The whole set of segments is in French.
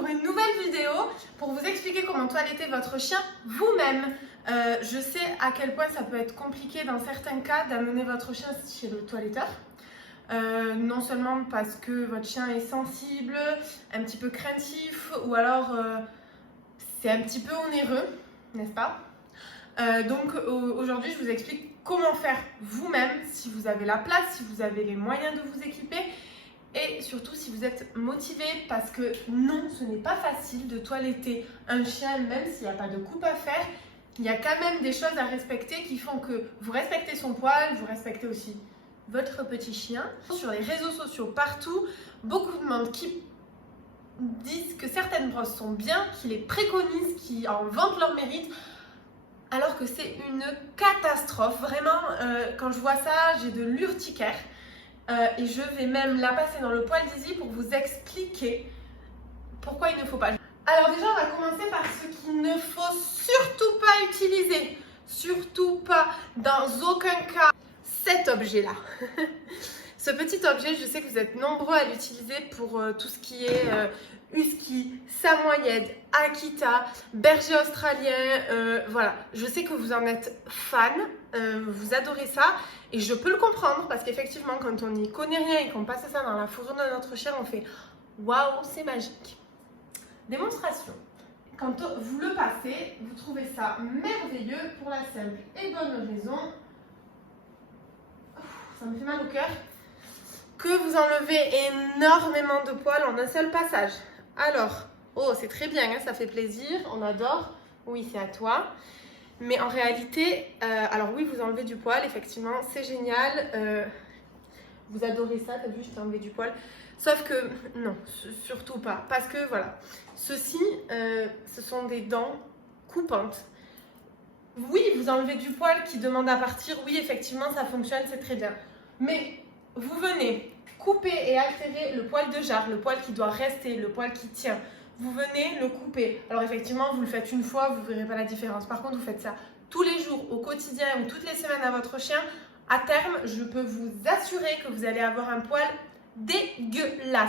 pour une nouvelle vidéo pour vous expliquer comment toiletter votre chien vous-même. Je sais à quel point ça peut être compliqué dans certains cas d'amener votre chien chez le toiletteur. Non seulement parce que votre chien est sensible, un petit peu craintif ou alors c'est un petit peu onéreux, n'est-ce pas? Donc aujourd'hui je vous explique comment faire vous-même si vous avez la place, si vous avez les moyens de vous équiper et surtout si vous êtes motivé, parce que non, ce n'est pas facile de toiletter un chien même s'il n'y a pas de coupe à faire. Il y a quand même des choses à respecter qui font que vous respectez son poil, vous respectez aussi votre petit chien. Sur les réseaux sociaux, partout, beaucoup de monde qui disent que certaines brosses sont bien, qui les préconisent, qui en vantent leur mérite, alors que c'est une catastrophe. Vraiment, quand je vois ça, j'ai de l'urticaire. Et je vais même la passer dans le poil d'Izzy pour vous expliquer pourquoi il ne faut pas. Alors déjà, on va commencer par ce qu'il ne faut surtout pas utiliser. Surtout pas, dans aucun cas, cet objet-là. Ce petit objet, je sais que vous êtes nombreux à l'utiliser pour tout ce qui est husky, samoyède, Akita, berger australien, voilà. Je sais que vous en êtes fan, vous adorez ça et je peux le comprendre parce qu'effectivement, quand on n'y connaît rien et qu'on passe ça dans la fourrure de notre chien, on fait waouh, c'est magique. Démonstration. Quand vous le passez, vous trouvez ça merveilleux pour la simple et bonne raison, ça me fait mal au cœur, que vous enlevez énormément de poils en un seul passage. Alors, oh, c'est très bien, hein, ça fait plaisir, on adore. Oui, c'est à toi. Mais en réalité, alors oui, vous enlevez du poil, effectivement, c'est génial. Vous adorez ça, t'as vu, je t'ai enlevé du poil. Sauf que, non, surtout pas. Parce que, voilà, ceci, ce sont des dents coupantes. Oui, vous enlevez du poil qui demande à partir. Oui, effectivement, ça fonctionne, c'est très bien. Mais vous venez couper et altérer le poil de jarre, le poil qui doit rester, le poil qui tient. Vous venez le couper. Alors effectivement, vous le faites une fois, vous ne verrez pas la différence. Par contre, vous faites ça tous les jours, au quotidien ou toutes les semaines à votre chien. À terme, je peux vous assurer que vous allez avoir un poil dégueulasse.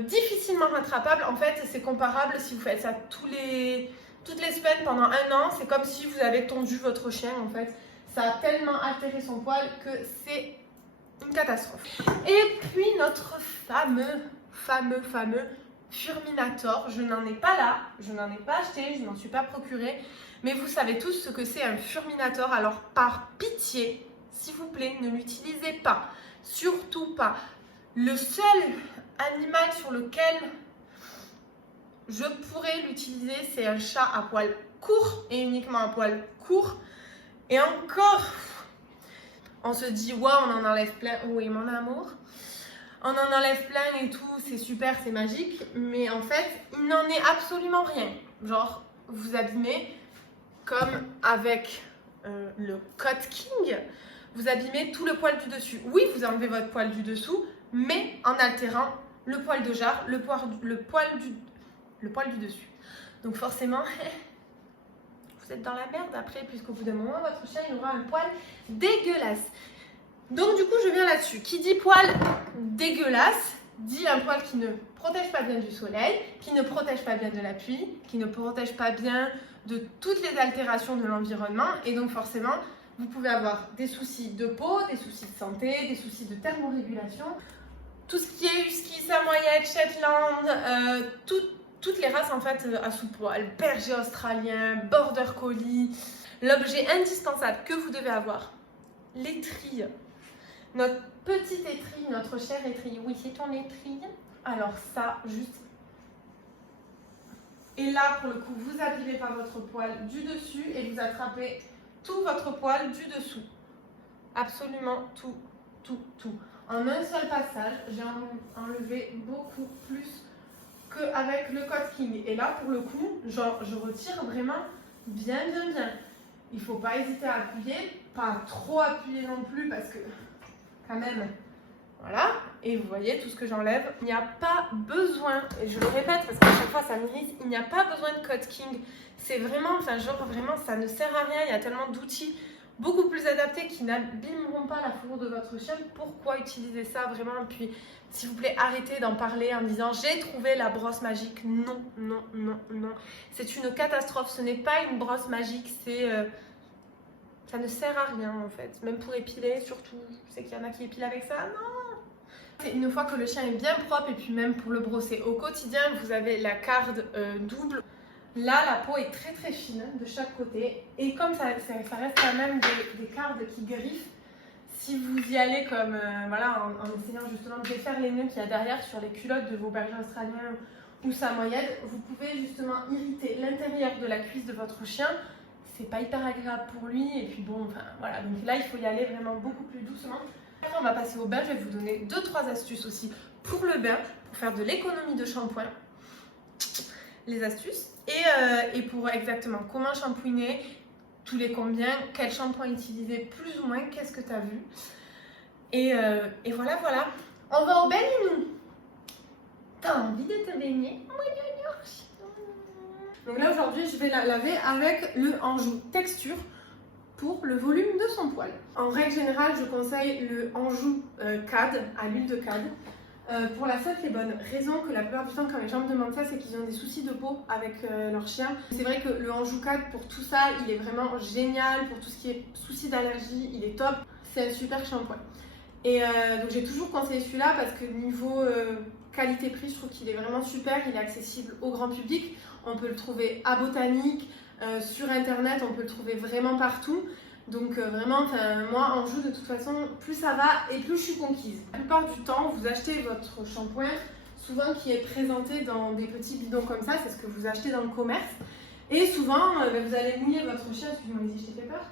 Difficilement rattrapable. En fait, c'est comparable si vous faites ça toutes les semaines pendant 1 an. C'est comme si vous avez tondu votre chien, en fait. Ça a tellement altéré son poil que c'est une catastrophe. Et puis notre fameux Furminator. Je n'en ai pas là, je n'en ai pas acheté, je n'en suis pas procuré. Mais vous savez tous ce que c'est un Furminator. Alors par pitié, s'il vous plaît, ne l'utilisez pas. Surtout pas. Le seul animal sur lequel je pourrais l'utiliser, c'est un chat à poil court et uniquement à poil court. Et encore, on se dit, waouh, on en enlève plein. Oui, mon amour. On en enlève plein et tout, c'est super, c'est magique. Mais en fait, il n'en est absolument rien. Genre, vous abîmez comme avec le Coat King. Vous abîmez tout le poil du dessus. Oui, vous enlevez votre poil du dessous, mais en altérant le poil de jarre, le poil du dessus. Donc forcément, vous êtes dans la merde après, puisqu'au bout d'un moment, votre chien il aura un poil dégueulasse. Donc du coup, je viens là-dessus. Qui dit poil dégueulasse, dit un poil qui ne protège pas bien du soleil, qui ne protège pas bien de la pluie, qui ne protège pas bien de toutes les altérations de l'environnement. Et donc forcément, vous pouvez avoir des soucis de peau, des soucis de santé, des soucis de thermorégulation. Tout ce qui est husky, samoyède, shetland, toutes les races en fait à sous-poil, berger australien, border collie. L'objet indispensable que vous devez avoir, l'étrille. Notre petite étrille, notre chère étrille. Oui, c'est ton étrille. Alors ça, juste. Et là, pour le coup, vous abîmez pas votre poil du dessus et vous attrapez tout votre poil du dessous. Absolument tout. En un seul passage, j'ai enlevé beaucoup plus qu'avec le Coat King. Et là, pour le coup, genre, je retire vraiment bien. Il ne faut pas hésiter à appuyer, pas trop appuyer non plus parce que quand même, voilà. Et vous voyez tout ce que j'enlève. Il n'y a pas besoin, et je le répète parce qu'à chaque fois ça m'irrite, il n'y a pas besoin de Coat King. C'est vraiment, enfin genre vraiment, ça ne sert à rien. Il y a tellement d'outils beaucoup plus adaptés qui n'abîmeront pas la fourrure de votre chien. Pourquoi utiliser ça vraiment? Puis s'il vous plaît, arrêtez d'en parler en disant j'ai trouvé la brosse magique. Non, non, non, non. C'est une catastrophe. Ce n'est pas une brosse magique. Ça ne sert à rien en fait. Même pour épiler, surtout. Je sais qu'il y en a qui épilent avec ça. Non. Une fois que le chien est bien propre et puis même pour le brosser au quotidien, vous avez la carde double. Là, la peau est très très fine de chaque côté. Et comme ça reste quand même des cardes qui griffent, si vous y allez comme voilà, en essayant justement de défaire les nœuds qu'il y a derrière sur les culottes de vos bergers australiens ou samoyèdes, vous pouvez justement irriter l'intérieur de la cuisse de votre chien. C'est pas hyper agréable pour lui. Et puis bon, enfin voilà. Donc là, il faut y aller vraiment beaucoup plus doucement. Après, on va passer au bain. Je vais vous donner 2-3 astuces aussi pour le bain, pour faire de l'économie de shampoing. Les astuces. Et pour exactement comment shampouiner, tous les combien, quel shampoing utiliser, plus ou moins, qu'est-ce que tu as vu. Et voilà, voilà. On va au bain, nous. T'as envie de te baigner? Donc là, aujourd'hui, je vais la laver avec le Anjou Texture pour le volume de son poil. En règle générale, je conseille le Anjou CAD à l'huile de CAD. Pour la simple et bonne raison que la plupart du temps, quand les gens me demandent ça, c'est qu'ils ont des soucis de peau avec leur chien. C'est vrai que le Anjou 4, pour tout ça, il est vraiment génial. Pour tout ce qui est soucis d'allergie, il est top. C'est un super shampoing. Et donc j'ai toujours conseillé celui-là parce que niveau qualité-prix, je trouve qu'il est vraiment super. Il est accessible au grand public. On peut le trouver à Botanique, sur internet, on peut le trouver vraiment partout. Donc vraiment, moi Anjou de toute façon, plus ça va et plus je suis conquise. La plupart du temps, vous achetez votre shampoing, souvent qui est présenté dans des petits bidons comme ça, c'est ce que vous achetez dans le commerce. Et souvent, vous allez mouiller votre chien, excuse-moi Lizzie, je t'ai fait peur.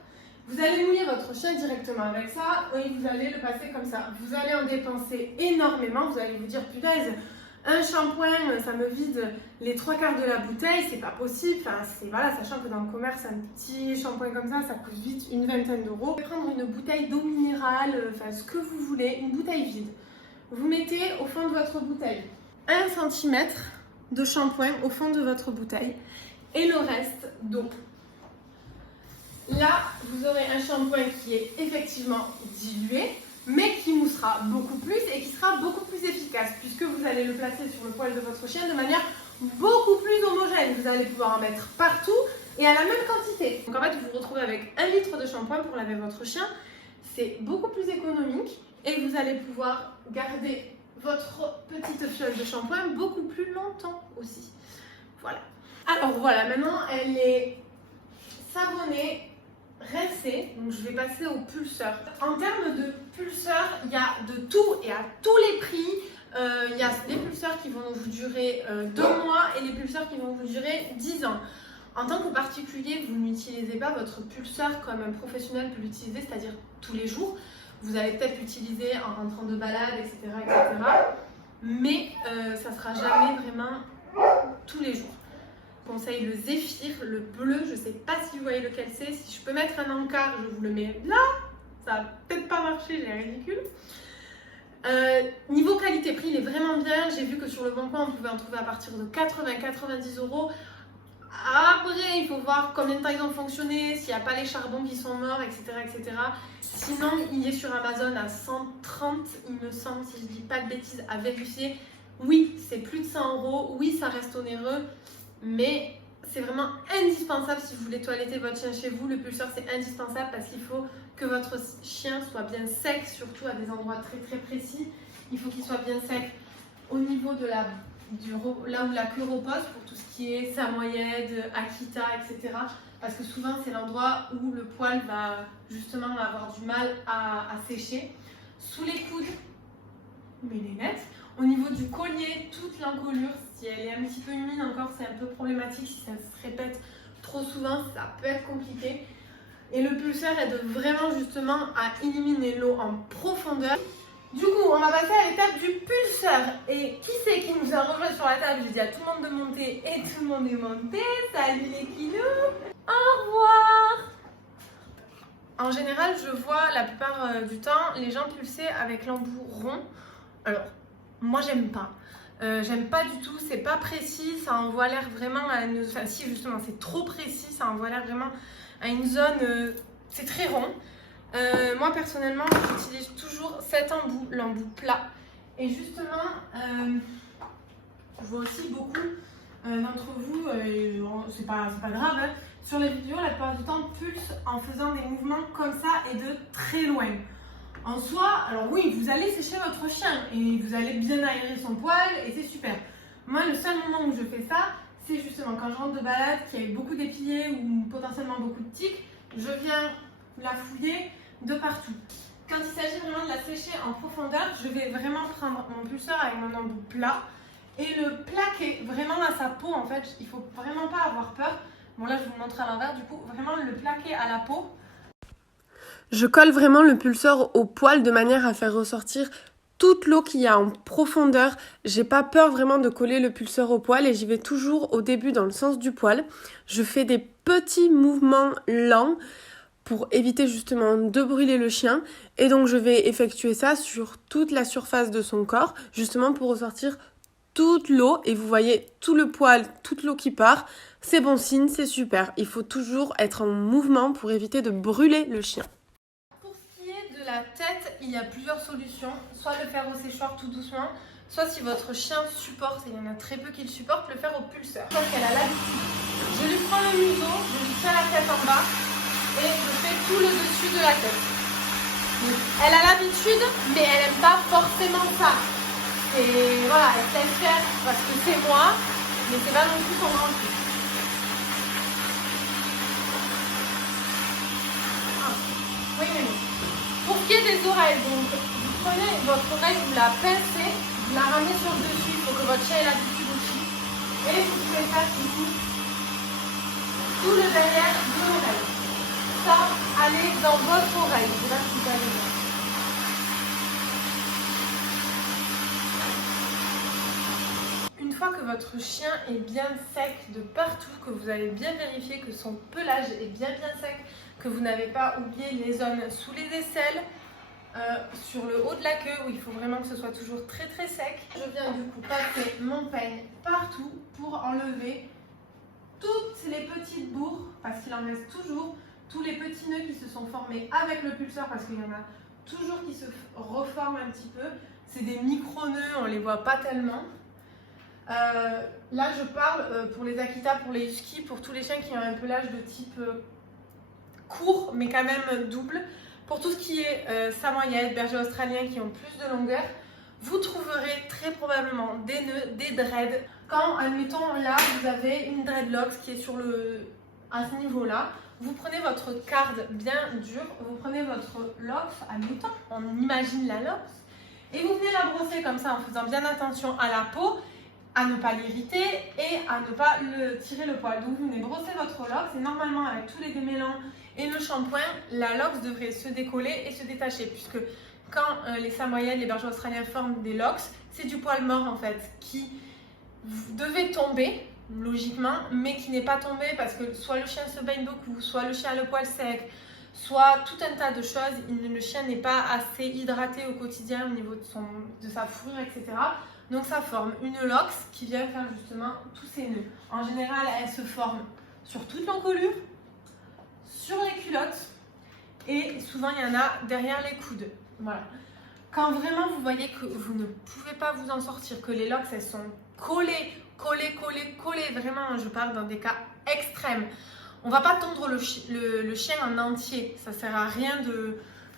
Vous allez mouiller votre chien directement avec ça et vous allez le passer comme ça. Vous allez en dépenser énormément, vous allez vous dire punaise, un shampoing, ça me vide les 3/4 de la bouteille, c'est pas possible. Enfin, voilà, sachant que dans le commerce, un petit shampoing comme ça coûte vite une vingtaine d'euros. Vous pouvez prendre une bouteille d'eau minérale, enfin ce que vous voulez, une bouteille vide. Vous mettez au fond de votre bouteille 1 cm de shampoing au fond de votre bouteille et le reste d'eau. Là, vous aurez un shampoing qui est effectivement dilué, mais qui moussera beaucoup plus et qui sera beaucoup plus efficace puisque vous allez le placer sur le poil de votre chien de manière beaucoup plus homogène. Vous allez pouvoir en mettre partout et à la même quantité. Donc en fait, vous vous retrouvez avec 1 litre de shampoing pour laver votre chien. C'est beaucoup plus économique et vous allez pouvoir garder votre petite fiole de shampoing beaucoup plus longtemps aussi. Voilà. Alors voilà, maintenant elle est savonnée, rincée, donc je vais passer au pulseur. En termes de pulseur, il y a de tout et à tous les prix. Il y a des pulseurs qui vont vous durer 2 mois et les pulseurs qui vont vous durer 10 ans. En tant que particulier, vous n'utilisez pas votre pulseur comme un professionnel peut l'utiliser, c'est-à-dire tous les jours. Vous allez peut-être l'utiliser en rentrant de balade, etc. Mais ça ne sera jamais vraiment tous les jours. Je conseille le Zéphyr, le bleu, je ne sais pas si vous voyez lequel c'est. Si je peux mettre un encart, je vous le mets là. Ça va peut-être pas marcher, j'ai ridicule. Niveau qualité-prix, il est vraiment bien. J'ai vu que sur le bon coin, on pouvait en trouver à partir de 80-90 euros. Après, il faut voir combien de temps ils ont fonctionné, s'il n'y a pas les charbons qui sont morts, etc., etc. Sinon, il est sur Amazon à 130, il me semble, si je ne dis pas de bêtises, à vérifier. Oui, c'est plus de 100 euros. Oui, ça reste onéreux. Mais c'est vraiment indispensable si vous voulez toiletter votre chien chez vous. Le pulseur, c'est indispensable parce qu'il faut que votre chien soit bien sec, surtout à des endroits très très précis. Il faut qu'il soit bien sec au niveau de là où la queue repose pour tout ce qui est samoyède, Akita, etc. Parce que souvent, c'est l'endroit où le poil va justement avoir du mal à sécher. Sous les coudes, mais les nets. Au niveau du collier, toute l'encolure, si elle est un petit peu humide encore, c'est un peu problématique. Si ça se répète trop souvent, ça peut être compliqué. Et le pulseur aide vraiment justement à éliminer l'eau en profondeur. Du coup, on va passer à l'étape du pulseur. Et qui c'est qui nous a rejoint sur la table? Je dis à tout le monde de monter et tout le monde est monté. Salut les kinous. Au revoir. En général, je vois la plupart du temps les gens pulser avec l'embout rond. Alors, moi j'aime pas. J'aime pas du tout, c'est pas précis, ça envoie l'air vraiment à une... Enfin si justement c'est trop précis, ça envoie l'air vraiment à une zone c'est très rond. Moi personnellement, j'utilise toujours cet embout, l'embout plat. Et justement, je vois aussi beaucoup d'entre vous, c'est pas grave, hein, sur les vidéos, la plupart du temps, pulsent en faisant des mouvements comme ça et de très loin. En soi, alors oui, vous allez sécher votre chien et vous allez bien aérer son poil et c'est super. Moi, le seul moment où je fais ça, c'est justement quand je rentre de balade, qu'il y a eu beaucoup d'épillés ou potentiellement beaucoup de tiques, je viens la fouiller de partout. Quand il s'agit vraiment de la sécher en profondeur, je vais vraiment prendre mon pulseur avec mon embout plat et le plaquer vraiment à sa peau. En fait, il ne faut vraiment pas avoir peur. Bon là, je vous montre à l'envers, du coup, vraiment le plaquer à la peau. Je colle vraiment le pulseur au poil de manière à faire ressortir toute l'eau qu'il y a en profondeur. J'ai pas peur vraiment de coller le pulseur au poil et j'y vais toujours au début dans le sens du poil. Je fais des petits mouvements lents pour éviter justement de brûler le chien. Et donc je vais effectuer ça sur toute la surface de son corps, justement pour ressortir toute l'eau. Et vous voyez tout le poil, toute l'eau qui part. C'est bon signe, c'est super. Il faut toujours être en mouvement pour éviter de brûler le chien. Pour ce qui est de la tête, il y a plusieurs solutions. Soit le faire au séchoir tout doucement, soit si votre chien supporte, et il y en a très peu qui le supportent, le faire au pulseur. Donc elle a l'habitude. Je lui prends le museau, je lui fais la tête en bas et je fais tout le dessus de la tête. Donc, elle a l'habitude, mais elle n'aime pas forcément ça. Et voilà, elle sait faire parce que c'est moi, mais c'est pas non plus son grand truc. Oui, mais non. Pour ce qui est des oreilles, donc vous prenez votre oreille, vous la pincez, vous la ramenez sur le dessus, il faut que votre chien ait l'habitude aussi. Et vous pouvez faire tout le derrière de l'oreille. Ça, aller dans votre oreille. Je sais pas si vous allez voir. Une fois que votre chien est bien sec de partout, que vous avez bien vérifié que son pelage est bien sec, que vous n'avez pas oublié les zones sous les aisselles, sur le haut de la queue où il faut vraiment que ce soit toujours très sec. Je viens du coup passer mon peigne partout pour enlever toutes les petites bourres, parce qu'il en reste toujours, tous les petits nœuds qui se sont formés avec le pulseur, parce qu'il y en a toujours qui se reforment un petit peu. C'est des micro-nœuds, on ne les voit pas tellement. Là je parle pour les Akita, pour les Husky, pour tous les chiens qui ont un pelage de type court mais quand même double. Pour tout ce qui est Samoyède, berger australien qui ont plus de longueur, vous trouverez très probablement des nœuds, des dreads. Quand, admettons, là vous avez une dreadlocks qui est à ce niveau-là, vous prenez votre card bien dur, vous prenez votre locks, admettons, on imagine la locks, et vous venez la brosser comme ça en faisant bien attention à la peau, à ne pas l'irriter et à ne pas tirer le poil. Donc vous venez brosser votre locks et normalement avec tous les démêlants et le shampoing, la locks devrait se décoller et se détacher, puisque quand les Samoyèdes, les bergers australiens forment des locks, c'est du poil mort en fait qui devait tomber logiquement, mais qui n'est pas tombé parce que soit le chien se baigne beaucoup, soit le chien a le poil sec, soit tout un tas de choses. Le chien n'est pas assez hydraté au quotidien au niveau de sa fourrure, etc. Donc ça forme une locks qui vient faire justement tous ces nœuds. En général, elle se forme sur toute l'encolure, sur les culottes et souvent il y en a derrière les coudes. Voilà. Quand vraiment vous voyez que vous ne pouvez pas vous en sortir, que les locks elles sont collées, vraiment je parle dans des cas extrêmes. On ne va pas tondre le chien en entier, ça ne sert à rien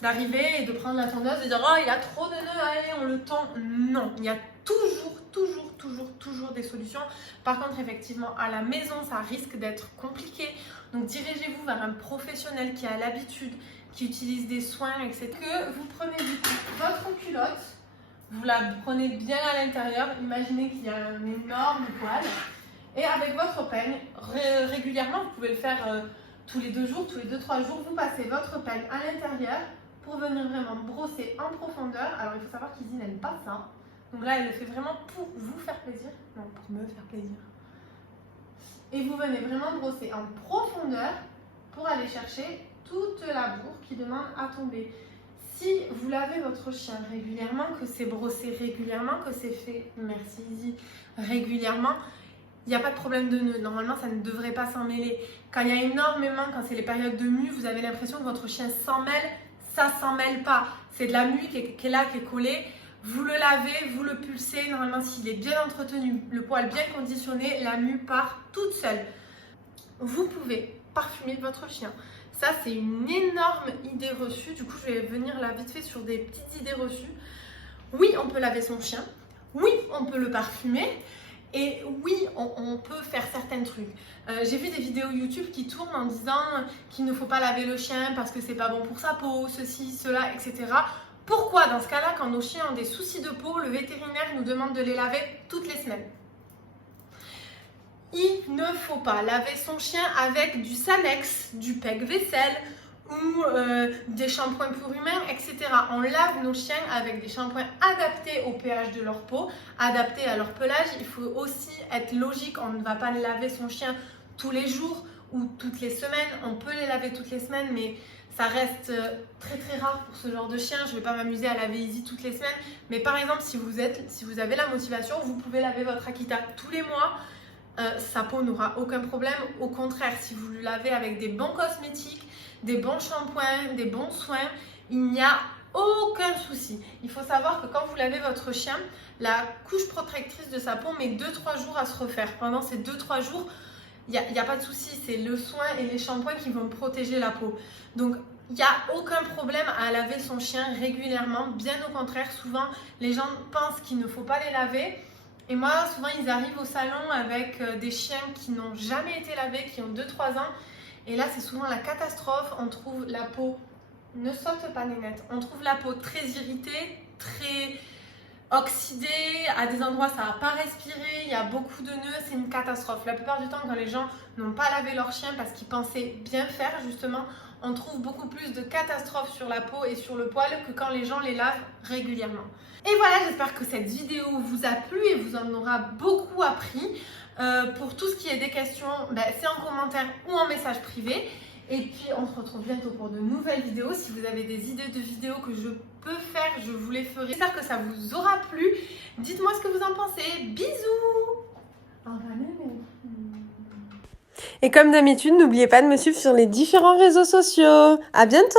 d'arriver et de prendre la tondeuse et de dire oh il a trop de nœuds, allez on le tond. Non, il y a toujours des solutions. Par contre effectivement à la maison ça risque d'être compliqué, donc dirigez-vous vers un professionnel qui a l'habitude, qui utilise des soins, etc. Que vous prenez du coup votre culotte, vous la prenez bien à l'intérieur, imaginez qu'il y a un énorme poil, et avec votre peigne, régulièrement, vous pouvez le faire tous les 2 jours, tous les 2-3 jours, vous passez votre peigne à l'intérieur pour venir vraiment brosser en profondeur. Alors il faut savoir qu'Izzy n'aime pas ça, donc là elle le fait vraiment pour vous faire plaisir, non pour me faire plaisir. Et vous venez vraiment brosser en profondeur pour aller chercher toute la bourre qui demande à tomber. Si vous lavez votre chien régulièrement, que c'est brossé régulièrement, que c'est fait, merci Izzy, régulièrement, il n'y a pas de problème de nœud. Normalement, ça ne devrait pas s'en mêler. Quand il y a énormément, quand c'est les périodes de mue, vous avez l'impression que votre chien s'en mêle. Ça ne s'en mêle pas. C'est de la mue qui est là, qui est collée. Vous le lavez, vous le pulsez. Normalement, s'il est bien entretenu, le poil bien conditionné, la mue part toute seule. Vous pouvez parfumer votre chien. Ça, c'est une énorme idée reçue. Du coup, je vais venir là vite fait sur des petites idées reçues. Oui, on peut laver son chien. Oui, on peut le parfumer. Et oui, on peut faire certains trucs. J'ai vu des vidéos YouTube qui tournent en disant qu'il ne faut pas laver le chien parce que c'est pas bon pour sa peau, ceci, cela, etc. Pourquoi dans ce cas-là, quand nos chiens ont des soucis de peau, le vétérinaire nous demande de les laver toutes les semaines? Il ne faut pas laver son chien avec du Sanex, du PEC vaisselle ou des shampoings pour humains, etc. On lave nos chiens avec des shampoings adaptés au pH de leur peau, adaptés à leur pelage. Il faut aussi être logique, on ne va pas laver son chien tous les jours ou toutes les semaines. On peut les laver toutes les semaines, mais ça reste très très rare pour ce genre de chien. Je ne vais pas m'amuser à laver Easy toutes les semaines. Mais par exemple, si vous avez la motivation, vous pouvez laver votre Akita tous les mois. Sa peau n'aura aucun problème. Au contraire, si vous le lavez avec des bons cosmétiques, des bons shampoings, des bons soins, il n'y a aucun souci. Il faut savoir que quand vous lavez votre chien, la couche protectrice de sa peau met 2-3 jours à se refaire. Pendant ces 2-3 jours, il n'y a pas de souci. C'est le soin et les shampoings qui vont protéger la peau. Donc, il n'y a aucun problème à laver son chien régulièrement. Bien au contraire, souvent, les gens pensent qu'il ne faut pas les laver. Et moi, souvent, ils arrivent au salon avec des chiens qui n'ont jamais été lavés, qui ont 2-3 ans. Et là, c'est souvent la catastrophe. On trouve la peau, ne saute pas Nénette, on trouve la peau très irritée, très oxydée. À des endroits, ça va pas respirer, il y a beaucoup de nœuds, c'est une catastrophe. La plupart du temps, quand les gens n'ont pas lavé leur chien parce qu'ils pensaient bien faire, justement, on trouve beaucoup plus de catastrophes sur la peau et sur le poil que quand les gens les lavent régulièrement. Et voilà, j'espère que cette vidéo vous a plu et vous en aura beaucoup appris. Pour tout ce qui est des questions, c'est en commentaire ou en message privé. Et puis on se retrouve bientôt pour de nouvelles vidéos. Si vous avez des idées de vidéos que je peux faire, je vous les ferai. J'espère que ça vous aura plu. Dites-moi ce que vous en pensez. Bisous. Et comme d'habitude, n'oubliez pas de me suivre sur les différents réseaux sociaux. À bientôt!